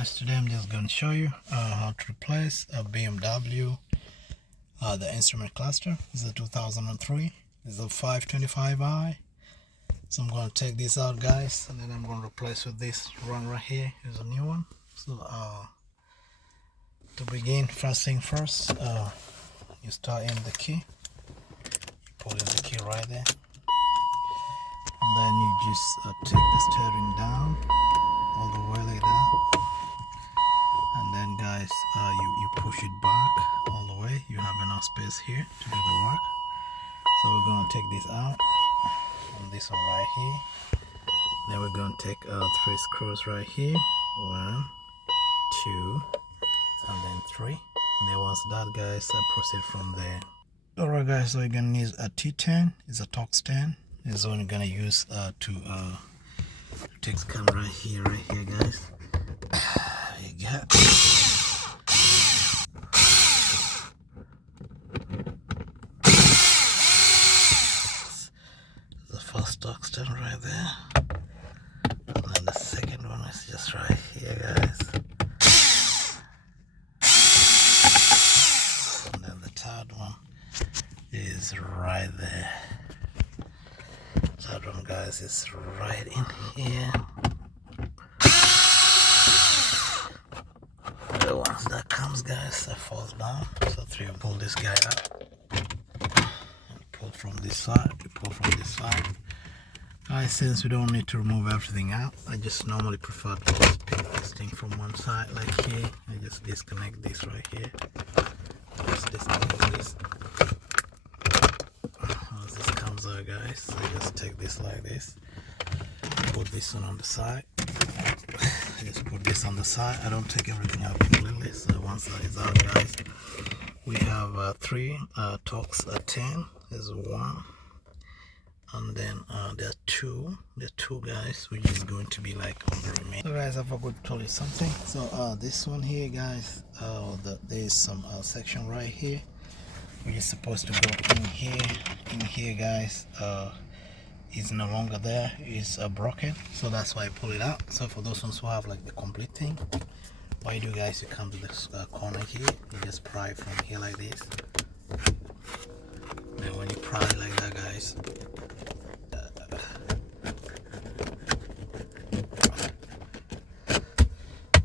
guys, today I'm just going to show you how to replace a BMW the instrument cluster. This is a 2003. This is a 525i. So I'm going to take this out, guys, and then I'm going to replace with this one right here. Here's a new one. So to begin, first thing first, you start in the key. You pull in the key right there, and then you just take the steering down all the way like that, and then guys you push it back all the way. You have enough space here to do the work. So we're going to take this out and this one right here. Then we're going to take 3 screws right here, 1, 2, and then 3, and then once that, guys, I proceed from there. Alright guys, so you're gonna need a T10. It's a Torx 10. This is what you're gonna use to take the camera right here, guys. There you go. The first Torx 10 right there, and then the second one is just right here, guys. And then the third one is right there. Third one, guys, is right in here. The ones that comes, guys, that falls down. So 3, you pull this guy up and pull from this side. You pull from this side, guys. Since we don't need to remove everything out, I just normally prefer to just take this thing from one side, like here. I just disconnect this right here. Just disconnect this. Once this comes out, guys, I just take this like this, put this one on the side. I just put this on the side. I don't take everything out completely. So once that is out, guys, we have 3 Torx 10. There's 1, and then there are 2. There are 2, guys, which is going to be like on the remaining. So guys, I forgot to tell you something. So this one here, guys, there's some section right here which is supposed to go in here, guys. Is no longer there. It's broken, so that's why I pull it out. So for those ones who have like the complete thing, what you do, guys, you come to this corner here, you just pry from here like this. And when you pry like that, guys,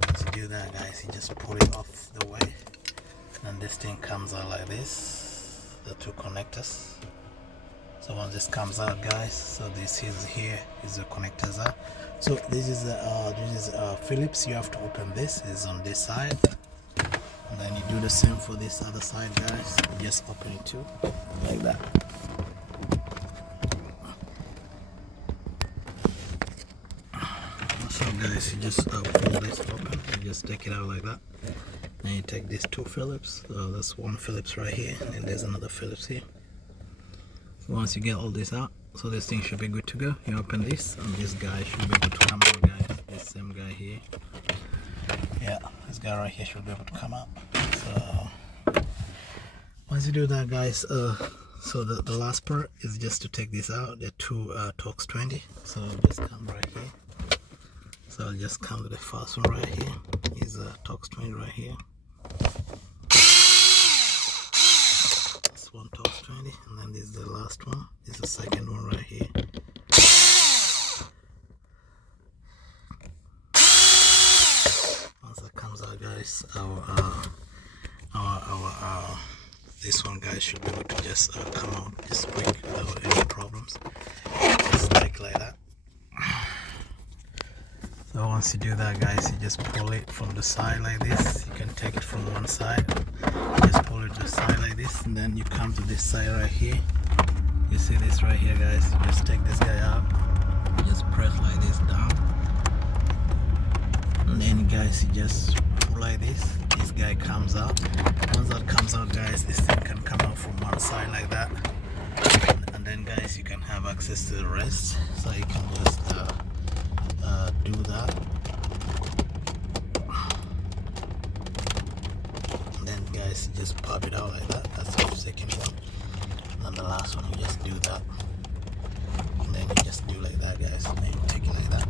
once you do that, guys, you just pull it off the way, and this thing comes out like this, the 2 connectors. So once this comes out, guys, so this is here is the connectors are. So this is Phillips. You have to open this. Is on this side, and then you do the same for this other side, guys. You just open it too, like that. So guys, you just pull this open. You just take it out like that. Then you take these 2 Phillips. That's 1 Phillips right here, and then there's another Phillips here. Once you get all this out, so this thing should be good to go. You open this, and this guy should be able to come out, guys. This same guy here, yeah, this guy right here should be able to come out. So once you do that, guys, so the last part is just to take this out. There are 2 Torx 20, so just come right here. So I'll just come to the first one right here. Is a Torx 20 right here. One Torx 20, and then this is the last one. This is the second one right here. Once that comes out, guys, our this one, guys, should be able to just come out just quick without any problems. Just like that. So once you do that, guys, you just pull it from the side like this. You can take it from one side, just pull it to the side like this, and then you come to this side right here. You see this right here, guys. You just take this guy out, you just press like this down, and then, guys, you just pull like this. This guy comes out. Once that comes out, guys, this thing can come out from one side like that, and then, guys, you can have access to the rest. So you can just do that, and then, guys, just pop it out like that. That's the second one, and then the last one, you just do that, and then you just do like that, guys, and then you take it like that.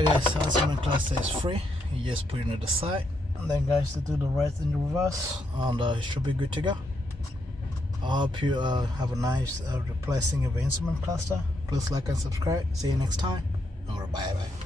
Alright guys, so instrument cluster is free. You just put it on the side, and then guys to do the right and the reverse, and it should be good to go. I hope you have a nice replacing of the instrument cluster. Please like and subscribe. See you next time. Alright, bye bye.